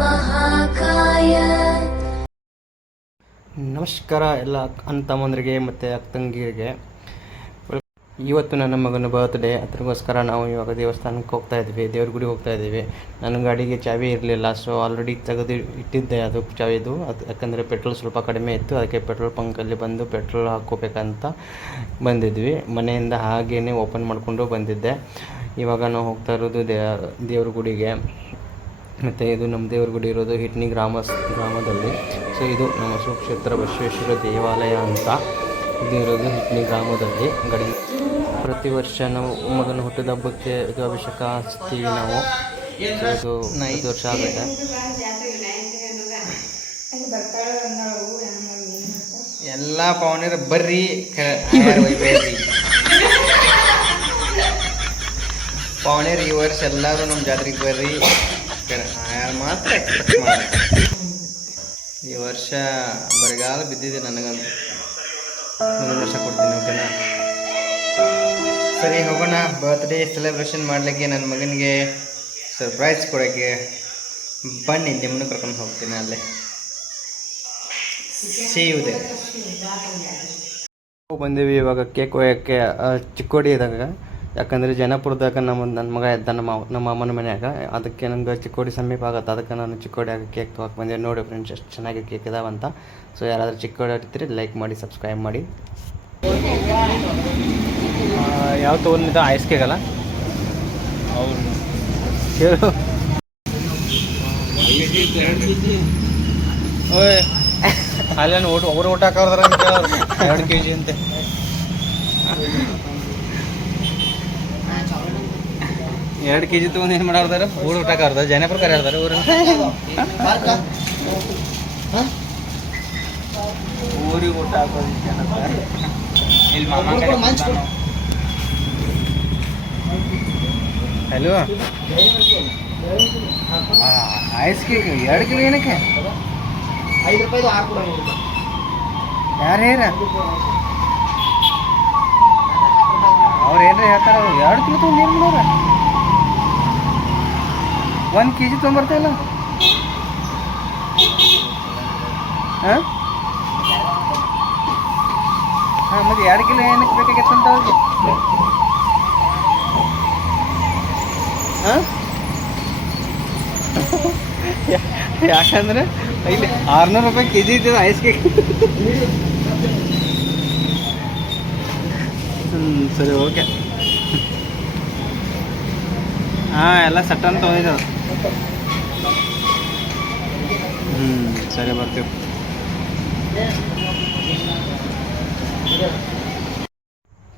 महाकाय। ನಮಸ್ಕಾರ ಎಲ್ಲ ಅಣ್ಣ ತಮ್ಮಂದಿರಿಗೆ ಮತ್ತು ಅಕ್ಕ ತಂಗಿಯರಿಗೆ. ಇವತ್ತು ನನ್ನ ಮಗನ ಬರ್ತ್ಡೇ, ಅದಕ್ಕೋಸ್ಕರ ನಾವು ಇವಾಗ ದೇವಸ್ಥಾನಕ್ಕೆ ಹೋಗ್ತಾ ಇದ್ವಿ, ದೇವ್ರ ಗುಡಿಗೆ ಹೋಗ್ತಾ ಇದ್ದೀವಿ. ನನ್ನ ಗಾಡಿಗೆ ಚಾವಿ ಇರಲಿಲ್ಲ, ಸೊ ಆಲ್ರೆಡಿ ತೆಗೆದು ಇಟ್ಟಿದ್ದೆ ಅದು ಚಾವಿದು. ಯಾಕಂದರೆ ಪೆಟ್ರೋಲ್ ಸ್ವಲ್ಪ ಕಡಿಮೆ ಇತ್ತು, ಅದಕ್ಕೆ ಪೆಟ್ರೋಲ್ ಬಂಕಲ್ಲಿ ಬಂದು ಪೆಟ್ರೋಲ್ ಹಾಕ್ಕೋಬೇಕಂತ ಬಂದಿದ್ವಿ. ಮನೆಯಿಂದ ಹಾಗೇ ಓಪನ್ ಮಾಡಿಕೊಂಡು ಬಂದಿದ್ದೆ. ಇವಾಗ ನಾವು ಹೋಗ್ತಾ ಇರೋದು ದೇವ್ರ ಗುಡಿಗೆ. ಮತ್ತು ಇದು ನಮ್ಮ ದೇವ್ರ ಗುಡಿ ಇರೋದು ಹಿಟ್ನಿ ಗ್ರಾಮದಲ್ಲಿ. ಸೊ ಇದು ನಮ್ಮ ಸುಕ್ಷೇತ್ರ ಬಸವೇಶ್ವರ ದೇವಾಲಯ ಅಂತ. ಇದು ಇರೋದು ಹಿಟ್ನಿ ಗ್ರಾಮದಲ್ಲಿ. ಪ್ರತಿ ವರ್ಷ ನಾವು ಮಗನ ಹುಟ್ಟಿದ ಹಬ್ಬಕ್ಕೆ ಇದು ಅಭಿಷೇಕ ಹಚ್ತೀವಿ ನಾವು. ಇದು 5 ವರ್ಷ ಆಗುತ್ತೆ. ಎಲ್ಲ ಪವನರು ಬರ್ರಿ ಪವನೇರು ಈ ವರ್ಷ ಎಲ್ಲರೂ ನಮ್ಮ ಜಾತ್ರೆಗೆ ಬರ್ರಿ ಮಾತ್ರ ಎಕ್ಸ್ಪೆಕ್ಟ್ ಮಾಡಿ. ಈ ವರ್ಷ ಬರಗಾಲ ಬಿದ್ದಿದೆ ನನಗಂತೂ. ಮುಂದಿನ ವರ್ಷ ಕೊಡ್ತೀನಿ, ಓಕೆನಾ? ಸರಿ, ಹೋಗೋಣ. ಬರ್ತ್ಡೇ ಸೆಲೆಬ್ರೇಷನ್ ಮಾಡಲಿಕ್ಕೆ ನನ್ನ ಮಗನಿಗೆ ಸರ್ಪ್ರೈಸ್ ಕೊಡೋಕ್ಕೆ ಬನ್ನಿ, ನಿಮ್ಮನ್ನು ಕರ್ಕೊಂಡು ಹೋಗ್ತೀನಿ ಅಲ್ಲೇ. ಸೇವಿದೆ ಬಂದೀವಿ ಇವಾಗ ಕೇಕ್ ಒಯ್ಯೋಕ್ಕೆ ಚಿಕ್ಕೋಡಿ ಇದ್ದಾಗ. ಯಾಕಂದರೆ ಜಯನಪುರದಾಗ ನನ್ನ ಮಗ ಇದ್ದ ನಮ್ಮ ಅಮ್ಮನ ಮನ್ಯಾಗ. ಅದಕ್ಕೆ ನಂಗೆ ಚಿಕ್ಕೋಡಿ ಸಮೀಪ ಆಗುತ್ತೆ, ಅದಕ್ಕೆ ನಾನು ಚಿಕ್ಕೋಡಿಯಾಗ ಕೇಕ್ ತೊಗೊಳಕ್ಕೆ ಬಂದೆ. ನೋಡಿ ಫ್ರೆಂಡ್ಸ್, ಎಷ್ಟು ಚೆನ್ನಾಗಿ ಕೇಕ್ ಇದಾವಂತ. ಸೊ ಯಾರಾದರೂ ಚಿಕ್ಕೋಡಿ ಇರ್ತೀರಿ, ಲೈಕ್ ಮಾಡಿ, ಸಬ್ಸ್ಕ್ರೈಬ್ ಮಾಡಿ. ಯಾವ ತೊಗೊಂಡಿದ್ದ ಐಸ್ ಕೇಕ್ ಅಲ್ಲ ಅವ್ರು ಹೇಳು. ಓಯ್ ಅಲ್ಲೇನು ಊಟ ಹಾಕೋದ್ರ 2 kg ಅಂತೆ. ಎರಡು kg ತೊಗೊಂಡು ಏನು ಮಾಡಾರ್ದಾರ? ಊಟ ಹಾಕೋರ್ದಾರ, ಜಯನಪುರ ಕರೆಯಾರ್ದಾರ ಊರು. ಊರಿಗೆ ಊಟ ಹಾಕೋದು ಇಲ್ಲಿ ಹಲೋ. ಐಸ್ ಕೇಕ್ 2 kg ಏನಕ್ಕೆ? 5 ರೂಪಾಯಿದು 6 ಕೂಡ ಯಾರು ಅವ್ರು ಏನ್ರಿ ಹೇಳ್ತಾರ? 2 kg ತೊಗೊಂಡು ಏನು ಮಾಡೋರ? 1 kg ತೊಗೊಂಬರ್ತಾಯಿಲ್ಲ. ಹಾಂ ಮತ್ತು 2 kg ಏನಕ್ಕೆ ಬೇಕಾಗಿತ್ತಂತ ಅವ್ರಿಗೆ? ಹಾಂ ಯಾಕಂದ್ರೆ ಇಲ್ಲಿ 600 ರೂಪಾಯಿ kg ಇದ್ದದ ಐಸ್ ಕೇಕ್. ಸರಿ, ಓಕೆ. ಹಾಂ, ಎಲ್ಲ ಸೆಟ್ ಅಂತ ತೊಗೊಂಡಿದ್ದಾವೆ. ಸರಿ, ಬರ್ತೀವಿ.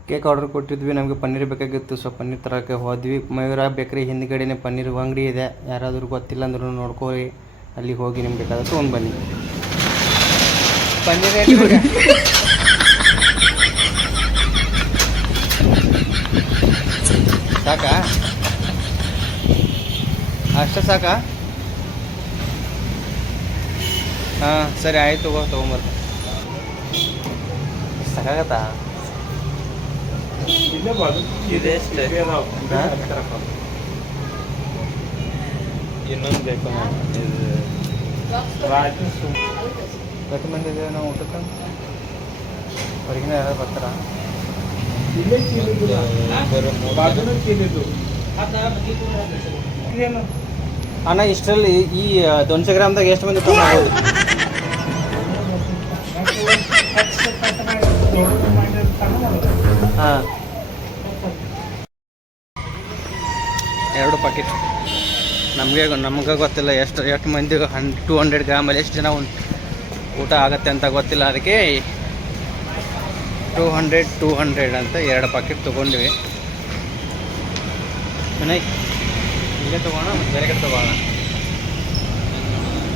ಕೇಕ್ ಆರ್ಡರ್ ಕೊಟ್ಟಿದ್ವಿ, ನಮಗೆ ಪನ್ನೀರ್ ಬೇಕಾಗಿತ್ತು. ಸೊ ಪನ್ನೀರ್ ತರೋಕ್ಕೆ ಹೋದ್ವಿ. ಮಯೂರ ಬೇಕ್ರಿ ಹಿಂದ್ಗಡೆನೇ ಪನ್ನೀರ್ ಅಂಗಡಿ ಇದೆ. ಯಾರಾದರೂ ಗೊತ್ತಿಲ್ಲ ಅಂದ್ರೂ ನೋಡ್ಕೋರಿ, ಅಲ್ಲಿಗೆ ಹೋಗಿ ನಿಮ್ಗೆ ಬೇಕಾದ್ರೆ ತೊಗೊಂಡು ಬನ್ನಿ. ಪನ್ನೀರ್ ಸಾಕಾ? ಅಷ್ಟೇ ಸಾಕಾ? ಹಾಂ, ಸರಿ, ಆಯಿತು, ತೊಗೊಂಬರ್ತೀನಿ. ಸಾಕಾಗತ್ತಾ? ಇನ್ನೊಂದು ಬೇಕು. ಎಷ್ಟು ಮಂದಿ ಇದ್ದೇವೆ ನಾವು ಊಟಕ್ಕೆ? ಹೊರಗಿನ ಯಾರು ಬರ್ತಾರ? ಅಣ್ಣ, ಇಷ್ಟರಲ್ಲಿ ಈ 200 ಗ್ರಾಮ್ದಾಗ ಎಷ್ಟು ಮಂದಿ ತೊಗೊಂಡು? ಹಾಂ, 2 ಪ್ಯಾಕೆಟ್. ನಮಗೆ ಗೊತ್ತಿಲ್ಲ ಎಷ್ಟು ಮಂದಿಗೆ 200 ಗ್ರಾಮಲ್ಲಿ ಎಷ್ಟು ಜನ ಊಟ ಆಗುತ್ತೆ ಅಂತ ಗೊತ್ತಿಲ್ಲ. ಅದಕ್ಕೆ 200 ಅಂತ 2 ಪ್ಯಾಕೆಟ್ ತೊಗೊಂಡ್ವಿ. ಇಲ್ಲೇ ತೊಗೋಣ, ಮತ್ತು ಬೇರೆ ಕಡೆ ತೊಗೋಣ.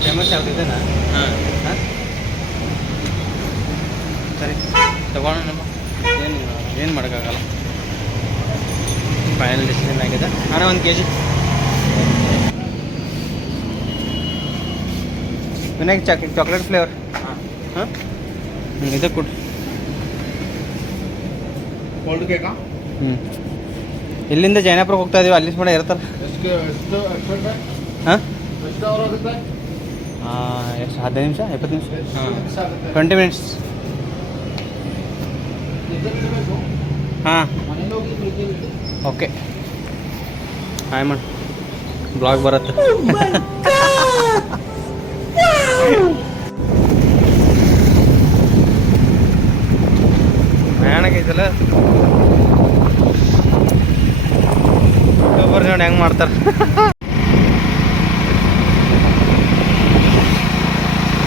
ಫೇಮಸ್ ಯಾವುದಿದೆನಾ? ಹಾಂ ಹಾಂ, ಸರಿ, ತೊಗೋಣ. ನಮ್ಮ ಏನು ಮಾಡೋಕ್ಕಾಗಲ್ಲ. ಫೈನಲ್ ಡಿಸಿಷನ್ ಆಗಿದೆ. ಅಣ್ಣ, 1 kg. Vinayak chocolate flavour. ಹಾಂ, ಇದು ಕೊಡು. ಕೋಲ್ಡ್ ಕೇಕಾ? ಇಲ್ಲಿಂದ ಜಯನಪುರಕ್ಕೆ ಹೋಗ್ತಾ ಇದೀವಿ, ಅಲ್ಲಿ ಕೂಡ ಇರ್ತಾರೆ. ಹಾಂ, ಎಷ್ಟು 15 ನಿಮಿಷ 20 ನಿಮಿಷ ಹಾಂ 20 ಮಿನಿಟ್ಸ್. ಹಾಂ ಓಕೆ ಹಾಯ್ ಮಾಡಿ ಬ್ಲಾಗ್ ಬರುತ್ತೆ. ಭಯಾನಕೈತಲ್ಲ ಒಬ್ಬರು ನೋಡಿ ಹೆಂಗೆ ಮಾಡ್ತಾರೆ.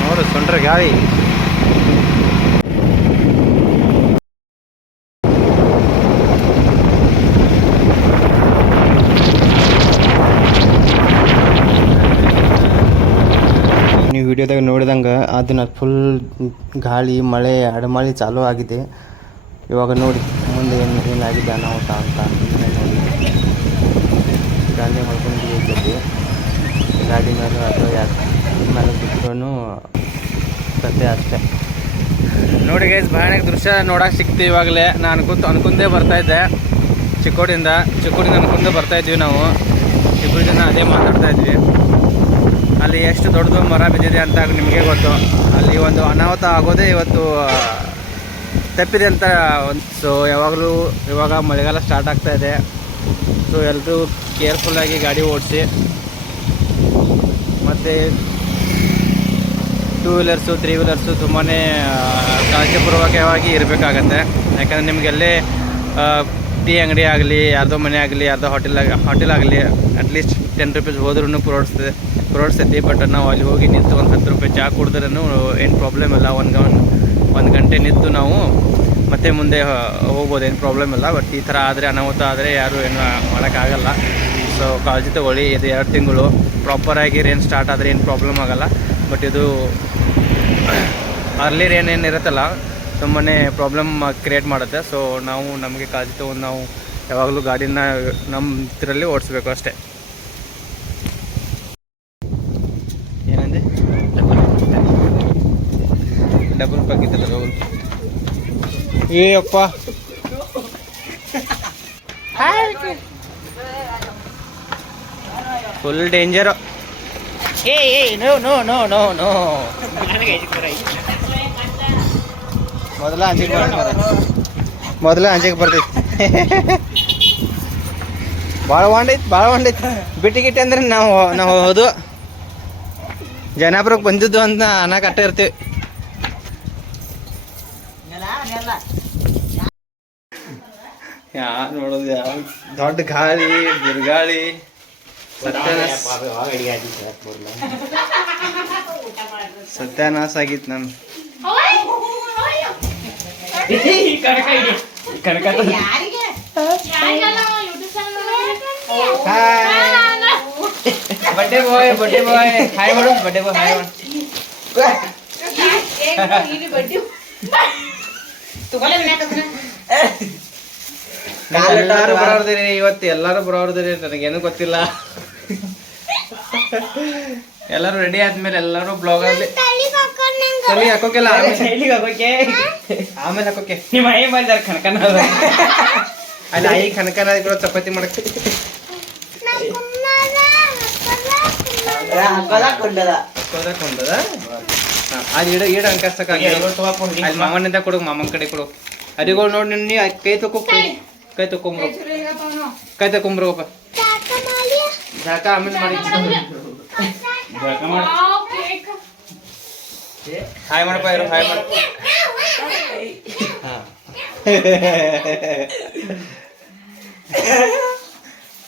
ನೋಡು ಸೊಂಡ್ರೆ ಗಾಳಿ. ನೀವು ವಿಡಿಯೋದಾಗ ನೋಡಿದಂಗೆ ಅದನ್ನ ಫುಲ್ ಗಾಳಿ ಮಳೆ ಅಡಮಳೆ ಚಾಲೂ ಆಗಿದೆ. ಇವಾಗ ನೋಡಿ ಮುಂದೆ ಏನಾಗಿದೆ ಅನಾಹುತ ಅಂತ ನೋಡಿ. ಗಾಳಿ ಮಾಡ್ಕೊಂಡು ಹೋಗ್ತೈತಿ ಗಾಡಿ ಮೇಲೆ ಅಥವಾ ಯಾಕೆ ಮೇಲೆ ಬಿಟ್ಟರು ಕತೆ ಅಷ್ಟೇ. ನೋಡಿ ಗೈಸ್ ಭಯಾನಕ ದೃಶ್ಯ ನೋಡೋಕೆ ಸಿಕ್ತೀವಿ. ಇವಾಗಲೇ ನಾನು ಅನ್ಕೊಂಡೇ ಬರ್ತಾಯಿದ್ದೆ ಚಿಕ್ಕೋಡಿಂದ ಅನ್ಕೊಂಡೇ ಬರ್ತಾಯಿದ್ವಿ ನಾವು ಇಬ್ಬರು ಜನ ಅದೇ ಮಾತಾಡ್ತಾ ಇದ್ವಿ. ಅಲ್ಲಿ ಎಷ್ಟು ದೊಡ್ಡದು ಮರ ಬಿದ್ದಿದೆ ಅಂತ ನಿಮಗೆ ಗೊತ್ತು. ಅಲ್ಲಿ ಒಂದು ಅನಾಹುತ ಆಗೋದೇ ಇವತ್ತು ತಪ್ಪಿದೆ ಅಂತ. ಸೊ ಇವಾಗ ಮಳೆಗಾಲ ಸ್ಟಾರ್ಟ್ ಆಗ್ತಾ ಇದೆ. ಸೊ ಎಲ್ಲರೂ ಕೇರ್ಫುಲ್ಲಾಗಿ ಗಾಡಿ ಓಡಿಸಿ, ಮತ್ತು 2 ವೀಲರ್ಸು 3 ವೀಲರ್ಸು ತುಂಬಾ ಕಾಳಜಿಪೂರ್ವಕವಾಗಿ ಇರಬೇಕಾಗತ್ತೆ. ಯಾಕಂದರೆ ನಿಮಗೆಲ್ಲೇ ಟೀ ಅಂಗಡಿ ಆಗಲಿ, ಯಾರ್ದೋ ಮನೆ ಆಗಲಿ, ಯಾರ್ದೋ ಹೋಟೆಲ್ ಆಗಲಿ ಅಟ್ಲೀಸ್ಟ್ 10 ರೂಪೀಸ್ ಹೋದ್ರೂ ಪುರೋಡ್ಸ್ತೈತಿ. ಬಟ್ ನಾವು ಅಲ್ಲಿ ಹೋಗಿ ನಿಂತು ಒಂದು 10 ರೂಪಾಯಿ ಚಹಾ ಕುಡಿದ್ರೂ ಏನು ಪ್ರಾಬ್ಲಮ್ ಇಲ್ಲ. ಒಂದು ಗಂಟೆ ನಿಂತು ನಾವು ಮತ್ತೆ ಮುಂದೆ ಹೋಗ್ಬೋದು, ಏನು ಪ್ರಾಬ್ಲಮ್ ಇಲ್ಲ. ಬಟ್ ಈ ಥರ ಆದರೆ ಅನಾಹುತ ಆದರೆ ಯಾರು ಏನು ಮಾಡೋಕ್ಕಾಗಲ್ಲ. ಸೊ ಕಾಳಜಿ ತಗೊಳ್ಳಿ. ಇದು 2 ತಿಂಗಳು ಪ್ರಾಪರಾಗಿ ರೇನ್ ಸ್ಟಾರ್ಟ್ ಆದರೆ ಏನು ಪ್ರಾಬ್ಲಮ್ ಆಗೋಲ್ಲ. ಬಟ್ ಇದು ಅರ್ಲಿ ರೇನ್ ಏನು ಇರುತ್ತಲ್ಲ ತುಂಬಾ ಪ್ರಾಬ್ಲಮ್ ಕ್ರಿಯೇಟ್ ಮಾಡುತ್ತೆ. ಸೊ ನಾವು ನಮಗೆ ಕಾಳಜಿ ತಗೊಂಡು ನಾವು ಯಾವಾಗಲೂ ಗಾಡಿನ ನಮ್ಮ ಇದರಲ್ಲಿ ಓಡಿಸ್ಬೇಕು ಅಷ್ಟೇ. ಏನಂದೆ ಡಬಲ್ ಪ್ಯಾಕಿತ್ತಲ್ಲ ರೋಲ್. ಏ ಅಪ್ಪ full danger. No no no no no ಮೊದಲ ಅಂಜಿಗೆ ಬರ್ತೈತಿ. ಭಾಳ ಹೊಂಡೈತಿ ಬಿಟ್ಟಿಗಿಟ್ಟೆ ಅಂದ್ರೆ ನಾವು ಹೋದು ಜನಾಪುರಕ್ಕೆ ಬಂದಿದ್ದು ಅಂತ ಅನ್ನಕಟ್ಟ ಇರ್ತೀವಿ. ನೋಡೋದು ಯಾವ ದೊಡ್ಡ ಗಾಳಿ ಬಿರುಗಾಳಿ ಸತ್ಯಾನಾಶ ಆಗಿತ್ತು ನಾನು. ಬಡ್ಡೆ ಬಾಯ್ ಹಾಯ್ ಮಾಡು. ಬಡ್ಡೆ ಬಾಯ್ ಹಾಯ್ ಮಾಡು. ಎಲ್ಲಾರು ಬರೋರ್ದಿರಿ ಇವತ್ತು, ಎಲ್ಲಾರು ಬರೋರ್ದಿರಿ. ನನಗೇನು ಗೊತ್ತಿಲ್ಲ. ಎಲ್ಲರೂ ರೆಡಿ ಆದ್ಮೇಲೆ ಎಲ್ಲರೂ ಬ್ಲಾಗ್ ಅಲ್ಲಿ ತಲೆ ಹಾಕೋಕೆಲ್ಲ ಆಮೇಲೆ ಹಾಕೋಕೆ ನಿಮ್ಮ ಐ ಬಂದಾರ ಕನಕನ ಅಲ್ಲಿ ಐ ಕನಕನ ಚಪಾತಿ ಮಾಡಕ್ಕೆ ಅದು ಇಡ ಅಂಕಸ್ತಕ ಅಲ್ಲಿ ಮಾಮನಿಂದ ಕೊಡು, ಮಾಮನ ಕಡೆ ಕೊಡು. ಅರಿಗಳು ನೋಡಿ ನೀ ಕೈ ತಕೊಂಬ್ರಪ್ಪ ಜಾಕ ಆಮೇಲೆ ಮಾಡಿ. ಹಾಯ್ ಮಾಡಪ್ಪ ಇರು, ಹಾಯ್ ಮಾಡ.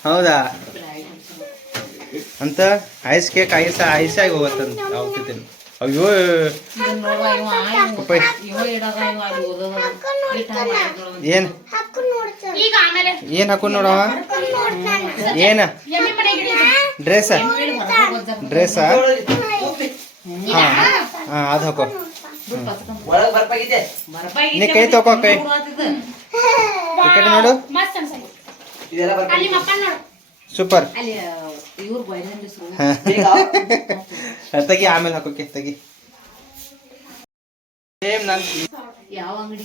ಹೌದಾ ಅಂತ ಐಸ್ ಕೇಕ್ ಐಸಾಗಿ ಹೋಗತ್ತಂತ ಹೋಗ್ತಿದ್ದೀನಿ. ಅಯ್ಯೋ ಏನ್ ಹಾಕು ನೋಡವ. ಏನ ಡ್ರೆಸ್ ಹಾ ಅದು ಹಾಕೋ. ನೀ ಕೈ ತಗೋ, ಕೈ ಈ ಕಡೆ ನೋಡು. ಸೂಪರ್ ತೆಗಿ, ಆಮೇಲೆ ಹಾಕೋಕೆ ತೆಗಿ. ಯಾವ ಅಂಗಡಿ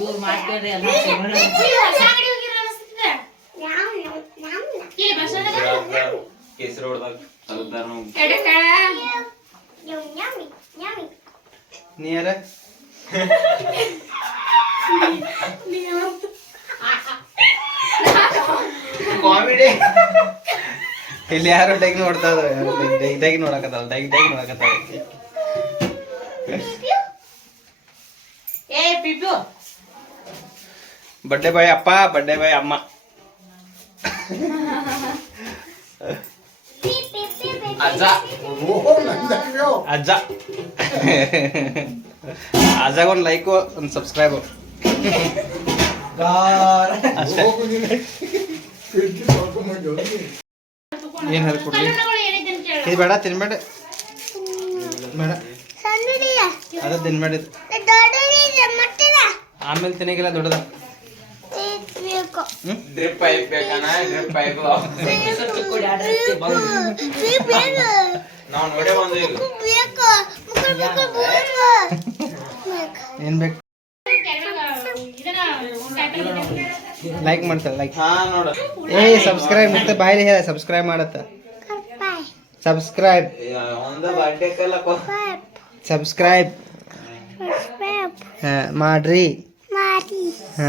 ಇವ್ರು ಮಾಡ್ತಾರೆ ಎಲ್ಲ ಕೇಸರಿ ಹೊಡ್ದಾಗ ತಗದಾರ ನೀರ ಕಾಮಿಡಿ ಇಲ್ಲಿ ಯಾರು ಡೈಗ್ ನೋಡ್ತಾ ಡೈಗ್ ನೋಡಕತ್ತಾವ ಡೈಗ್ ನೋಡಕತ್ತಾವ ಏ ಪಿಪು ಬಡ್ಡೆ ಬಾಯ್ ಅಪ್ಪ ಬಡ್ಡೆ ಬಾಯ್ ಅಮ್ಮ ಅಜ್ಜ ಅಜ್ಜ ಅಜ್ಜಾಗ ಒಂದು ಲೈಕು ಒಂದು ಸಬ್ಸ್ಕ್ರೈಬು ಅಷ್ಟೇ ಏನು ಹೇಳ್ಕೊಡ್ಲಿ ಇದು ಬೇಡ ತಿನ್ಬೇಡ ಬೇಡ ಅದ ತಿನ್ಬೇಡ ಆಮೇಲೆ ತಿನ್ನಗಿಲ್ಲ ದೊಡ್ಡದ ಡ್ರಿಪ್ ಪೈಪ್ ಬೇಕಣ್ಣ ಡ್ರಿಪ್ ಪೈಪ್ ನಾವು ನೋಡೇ ಬಂದು ಏನ್ ಬೇಕು ಲೈಕ್ ಮಾಡ್ತಾರೆ ಲೈಕ್ ಹಾ ನೋಡು ಏ ಸಬ್ಸ್ಕ್ರೈಬ್ ಮತ್ತೆ ಬಾಯ್ಲಿ ಹೇಳ ಸಬ್ಸ್ಕ್ರೈಬ್ ಮಾಡತ್ತ ಸಬ್ಸ್ಕ್ರೈಬ್ ಒಂದು ಬರ್ಡೇ ಕಲ್ಲಪ್ಪ ಸಬ್ಸ್ಕ್ರೈಬ್ ಮಾಡ್ರಿ ಹಾ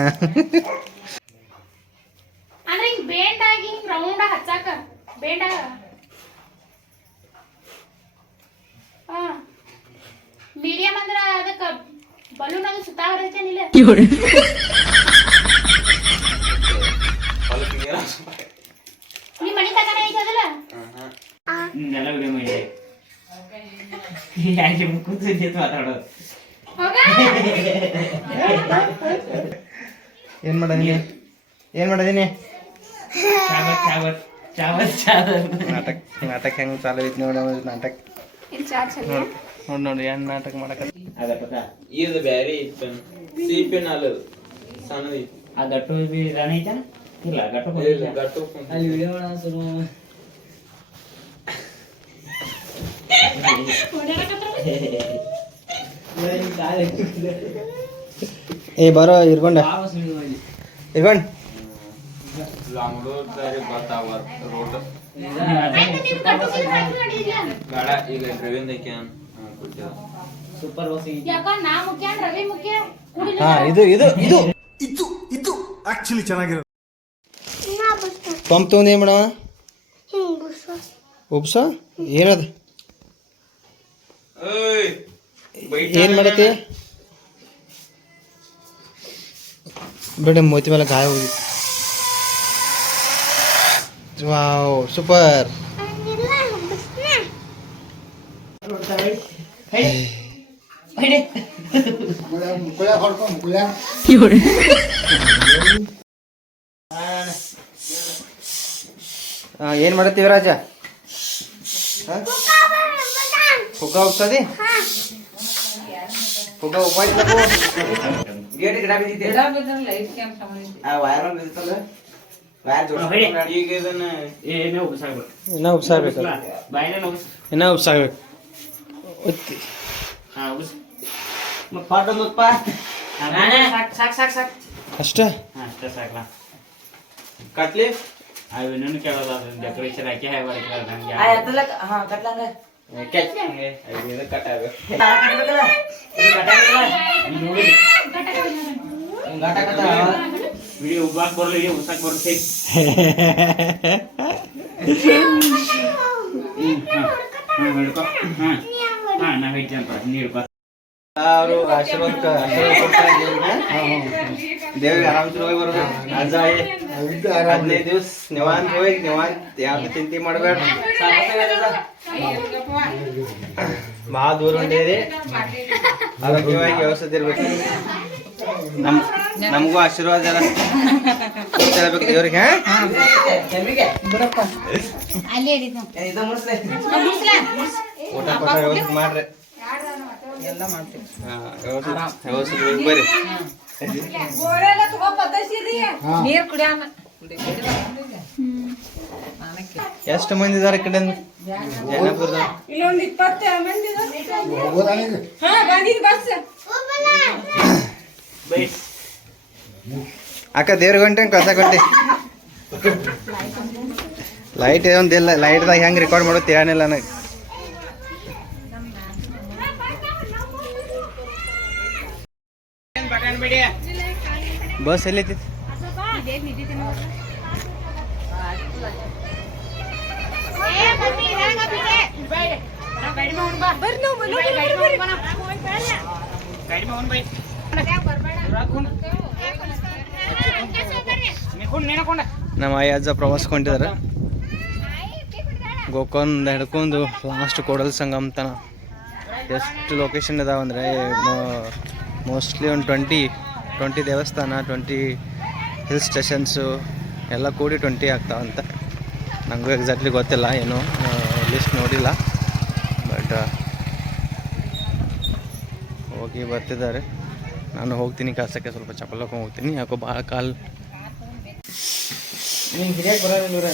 ಅಂದ್ರೆ ಹಿಂಗ್ ಬೇಂಡ್ ಆಗಿ ಹಿಂಗ್ ರೌಂಡ್ ಹಚ್ಚಾಕ ಬೇಂಡ ಮೀಡಿಯಂ ಅಂದ್ರ ಅದಕ್ಕ ಬಲೂನ್ ಅದು ಸುತ್ತಾ ಹೊರತೇನಿಲ್ಲ ನಿಮ್ ಮನಿ ತಕನ ಐತಿ ಅದಲ್ಲ ನೆಲ ವಿಡಿಯೋ ಮಾಡಿ ಯಾಕೆ ಕೂತು ಮಾತಾಡೋದು ಹೋಗ ಏನ್ ಮಾಡದೀನಿ ನಾಟಕ ನಾಟಕ ಹೆಂಗ್ ಚಾಲು ಐತಿ ನೋಡ ನಾಟಕ ನೋಡಿ ಏನ್ ನಾಟಕ ಮಾಡಕ ಇದು ಬ್ಯಾರಿ ಇತ್ತು ಸಿಪಿನ್ ಅಲ್ಲ ಸಣ್ಣ ಆ ಗಟ್ಟು ರಾಣಿ ಐತನ ಇಲ್ಲ ಗಟ್ಟು ಗಟ್ಟು ಅಲ್ಲಿ ವಿಡಿಯೋ ಶುರು ಏ ಬರೋ ಇರ್ಕೊಂಡ ಇರ್ಕೊಂಡ್ ಸೂಪರ್ ಯಾಕ ನಾ ಮುಖ್ಯ ರವಿ ಮುಖ್ಯ ಹಾ ಇದು ಇದು ಇದು ಇದು ಆಕ್ಚುಲಿ ಚೆನ್ನಾಗಿರೋದು ಪಂಪ್ ತಗೊಂಡ್ ಏನ್ ಮಾಡವ ಉಪ್ಸ ಏನದ ಏನ್ ಮಾಡತಿ ಬೇಡ ಮೋತಿ ಮೇಲೆ ಗಾಯ ಹೋಗಿ ವಾವ್ ಸೂಪರ್ ಏನ್ ಮಾಡತ್ತೀವಿ ರಾಜ ಹುಗ್ಗ ಹೋಗ್ತದೆ ಹುಗ್ಗ ಉಪಾಯಿಸ್ಬೇಕು ಗೇಟ್ ಗಿಡ ಬಿದ್ದಿದೆ ಆ ವೈರ್ ಬಿದ್ದಿತ್ತಲ್ಲ ವೈರ್ ಜೋಡಿಸ್ಬೇಕು ಈಗ ಇದನ್ನ ಏನೋ ಉಪ್ಸಾಗ್ಬೇಕು ಇನ್ನ ಉಪ್ಸಾಗ್ಬೇಕು ಬಾಯಿನ ಇನ್ನ ಉಪ್ಸಾಗ್ಬೇಕು ಒತ್ತಿ ಹಾ ಉಪ್ಸ್ ಪಾಟೊಂದಪ್ಪ ಸಾಕ್ ಅಷ್ಟೇ ಹಾ ಅಷ್ಟೇ ಸಾಕಲ್ಲ ಕಟ್ಲಿ ಅವು ಇನ್ನೊಂದು ಕೇಳೋದು ಅದನ್ನ ಡೆಕೋರೇಷನ್ ಹಾಕಿ ಬರ್ತಾರೆ ನಂಗೆ ಇದು ಕಟ್ಟಾಗಬೇಕು ವಿಡಿಯೋ ಉಬ್ಬಾಕ್ ಬರಲಿ ಉಸಾಕ್ ಬರುತ್ತೆ ಹಿಡ್ಕೊ ಹಾ ನಾವ್ ಹೇಳ್ತೀನಪ್ಪ ನೀ ಹಿಡ್ಕೊ ಅವರು ಆಶೀರ್ವಾದ ಕೊಡ್ತಾರೆ ದೇವ್ರಿಗೆ ಆರಾಮ್ಸರ್ ಹೋಗಿ ಬರ್ಬೇಕು ಅಜ್ಜ 15 ದಿವಸ ನಿವಾಂತ ಹೋಗಿ ನಿವಾಂತ ಯಾವ್ದು ಚಿಂತೆ ಮಾಡಬೇಡ ಭಾಳ ದೂರ ಹೊಂಟೇರಿ ಆರೋಗ್ಯವಾಗಿ ವ್ಯವಸ್ಥೆ ಇರ್ಬೇಕು ನಮಗೂ ಆಶೀರ್ವಾದ ಎಲ್ಲ ಕೊಡ್ತಿರ್ಬೇಕು ದೇವ್ರಿಗೆ ಊಟ ಕೊಟ್ಟ ವ್ಯವಸ್ಥೆ ಮಾಡ್ರಿ ಎಲ್ಲ ಮಾಡ್ತೀವಿ ವ್ಯವಸ್ಥೆ ಹೋಗಿ ಬರ್ರಿ ನೀರ್ ಕುಡಿಯೋಣ ಎಷ್ಟು ಮಂದಿ ಇದಾರೆ ಈ ಕಡೆ ಜೈನಾಪುರದ ಇಲ್ಲೊಂದು 20 ಮಂದಿ ಬಸ್ ಅಕ್ಕ ದೇವ್ರ ಗಂಟೆ ಕಸ ಕೊಟ್ಟಿ ಲೈಟ್ ಒಂದಿಲ್ಲ, ಲೈಟ್ದಾಗ ಹೆಂಗೆ ರೆಕಾರ್ಡ್ ಮಾಡೋದು ತಿಳಿಯಾನಿಲ್ಲ ನನಗೆ. ಬಸ್ ಎಲ್ಲೈತಿ? ನಮ್ಮ ಆಯಿ ಅಜ್ಜ ಪ್ರವಾಸಕ್ಕೆ ಹೊಂಟಿದಾರೆ. ಗೋಕರ್ಣ ಹಿಡ್ಕೊಂಡು ಲಾಸ್ಟ್ ಕೂಡಲ್ ಸಂಗಮ್ ತನ ಎಷ್ಟು ಲೊಕೇಶನ್ ಇದಾವೆ ಅಂದರೆ ಮೋಸ್ಟ್ಲಿ ಒಂದು 20 ದೇವಸ್ಥಾನ, 20 ಹಿಲ್ ಸ್ಟೇಷನ್ಸು ಎಲ್ಲ ಕೂಡಿ 20 ಆಗ್ತಾವಂತ. ನನಗೂ ಎಕ್ಸಾಕ್ಟ್ಲಿ ಗೊತ್ತಿಲ್ಲ, ಏನು ಲಿಸ್ಟ್ ನೋಡಿಲ್ಲ. ಬಟ್ ಹೋಗಿ ಬರ್ತಿದ್ದಾರೆ. ನಾನು ಹೋಗ್ತೀನಿ ಕೆಲಸಕ್ಕೆ, ಸ್ವಲ್ಪ ಚಪ್ಪಲ್ ಹಾಕೊಂಡು ಹೋಗ್ತೀನಿ. ಯಾಕೋ ಭಾಳ ಕಾಲು ಹಿರಿಯಕ್ಕೆ ಬರೋದಿಲ್ಲ.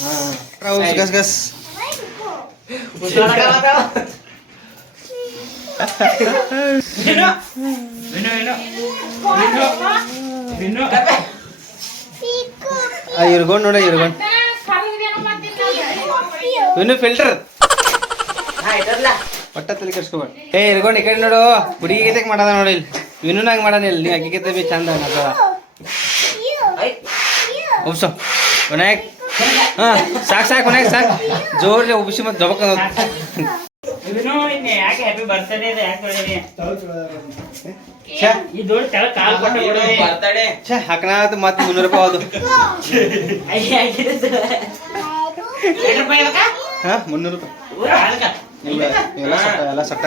ಹಾಂ ಗಸ್ ಗಸ್ ಇರ್ಗೊಂಡು ನೋಡ, ಇರ್ಗೊಂಡು ಇನ್ನು ಫಿಲ್ಟರ್ ಒಟ್ಟ ತಲೆ ಕರ್ಸ್ಕೊಬೇಡ. ಇರ್ಗೊಂಡು ಈ ಕಡೆ ನೋಡು, ಹುಡುಗಿ ಗೀತೆಗೆ ಮಾಡದ ನೋಡಿ. ಇಲ್ಲಿ ವಿನು ನಂಗೆ ಮಾಡಣ, ಇಲ್ಲಿ ನೀವು ಅಕ್ಕಿ ಗೀತೆ ಬಿ ಚಂದ ಅನ್ನದ. ಉಬ್ಸೋ ವಿನಾಯಕ್. ಹಾಂ ಸಾಕು ಸಾಕು ವಿನಾಯಕ್ ಸಾಕು. ಜೋರ್ಲಿ ಉಬ್ಸಿ ಮತ್ತೆ ದಬಕ. ಯಾಕೆ ಹ್ಯಾಪಿ ಬರ್ತಡೇ ಯಾಕೆ ಹಾಕಣ ಮತ್ತೆ 300 ರೂಪಾಯಿ ಅದು. ಹಾಂ 300 ರೂಪಾಯಿ ಎಲ್ಲ ಸಟ್ಟ.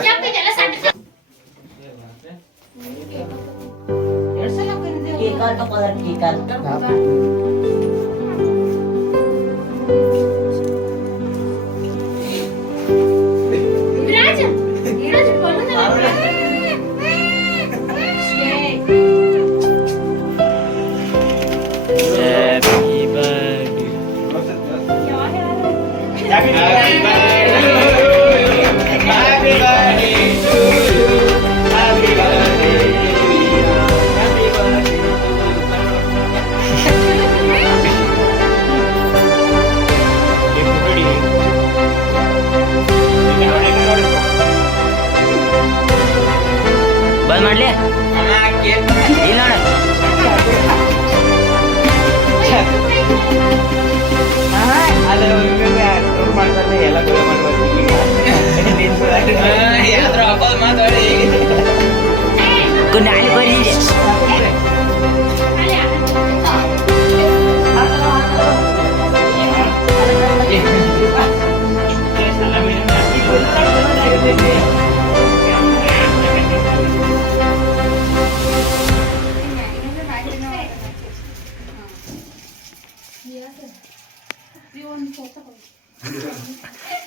ಬಂದ್ ಮಾಡ್ಲಿ ಇಲ್ಲ ಎಲ್ಲ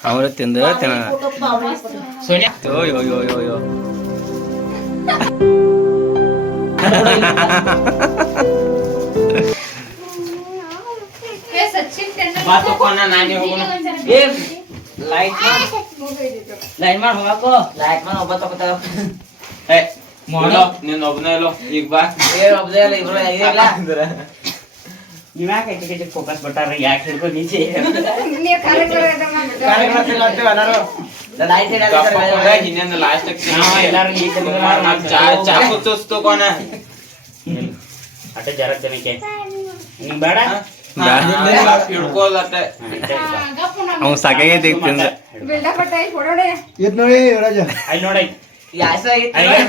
ಅವರ ತಿಂದ ಸೋನಿಯಾ ಯೋ ಯೋ ಯೋ ಯೋ ಯೋ ಬಾತ್ ಹೋಗೋಣ, ನಾನೇ ಹೋಗೋಣ. ಲೈಟ್ ಮಾಡಿ ಹೋಗೋ, ಲೈಟ್ ಮಾಡಿ ಒಬ್ಬ ತಗೋತಾವ. ನೀನ್ ಒಬ್ಬನೇ ಇಲ್ಲೋ ಈಗ ಬಾ. ಒಬ್ಬನೇ ಇಲ್ಲ, ಇಬ್ರು ಇಲ್ಲ ಅಂದ್ರೆ ನೀವ್ ಯಾಕೆ ಫೋಕಸ್ ಬಟ್ಟಾರ ಯಾಕೆ ಹಿಡ್ಕೊಂಡು ನೀಚೆ ಅಟ ಜರ ಜನಕ್ಕೆ ನಿಮ್ ಬೇಡ ಹಿಡ್ಕೋಲತ್ತ ಅವ್ನು ಸಾಕಾಗೈತಿ ತಿಂದ. ನೋಡಿ ಯುವರಾಜ, ಅಲ್ಲಿ ನೋಡಿ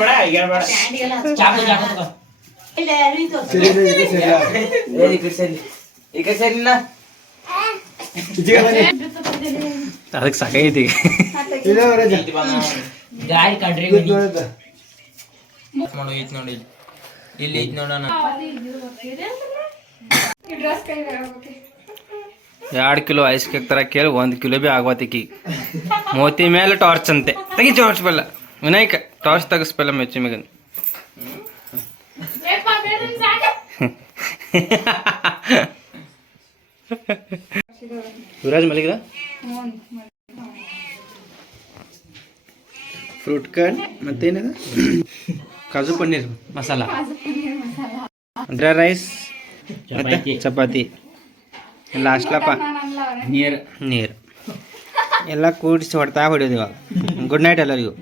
ಬೇಡ ಈಗ ಬೇಡ ಚಾಕು ಚಾಕು ತಗೋ. ಅದಕ್ಕೆ ಸಾಕಾಗೈತಿ. ಗಾಡಿ ಕಡ್ರಿ ನೋಡಿ ಇಲ್ಲಿ ಐತ್ ನೋಡೋಣ. 2 ಕಿಲೋ ಐಸ್ ಕೇಕ್ ತರ ಕೇಳಿ 1 ಕಿಲೋ ಬಿ ಆಗವತ್ತಿಕಿ. ಮೋತಿ ಮೇಲೆ ಟಾರ್ಚ್ ಅಂತೆ ತೆಗಿ, ಟಾರ್ಚ್ ಬಲ್ಲ ವಿನಾಯಕ ಟಾರ್ಚ್ ತೆಗಿಸ್ಬಲ್ಲ ಮೆಚ್ಚಿ ಮಗನ್. ಯುವರಾಜ್ ಮಲಗಿದ. ಫ್ರೂಟ್ ಕಟ್ ಮತ್ತೇನದ ಕಾಜು ಪನ್ನೀರ್ ಮಸಾಲ, ಡ್ರೈ ರೈಸ್, ಮತ್ತೆ ಚಪಾತಿ ಲಾಸ್ಟ್ಲಪ್ಪ ನೀರು ನೀರು ಎಲ್ಲ ಕೂಡಿಸಿ ಹೊಡ್ತಾ ಹೊಡಿಯೋದು ಇವಾಗ ಗುಡ್ ನೈಟ್ ಎಲ್ಲರಿಗೂ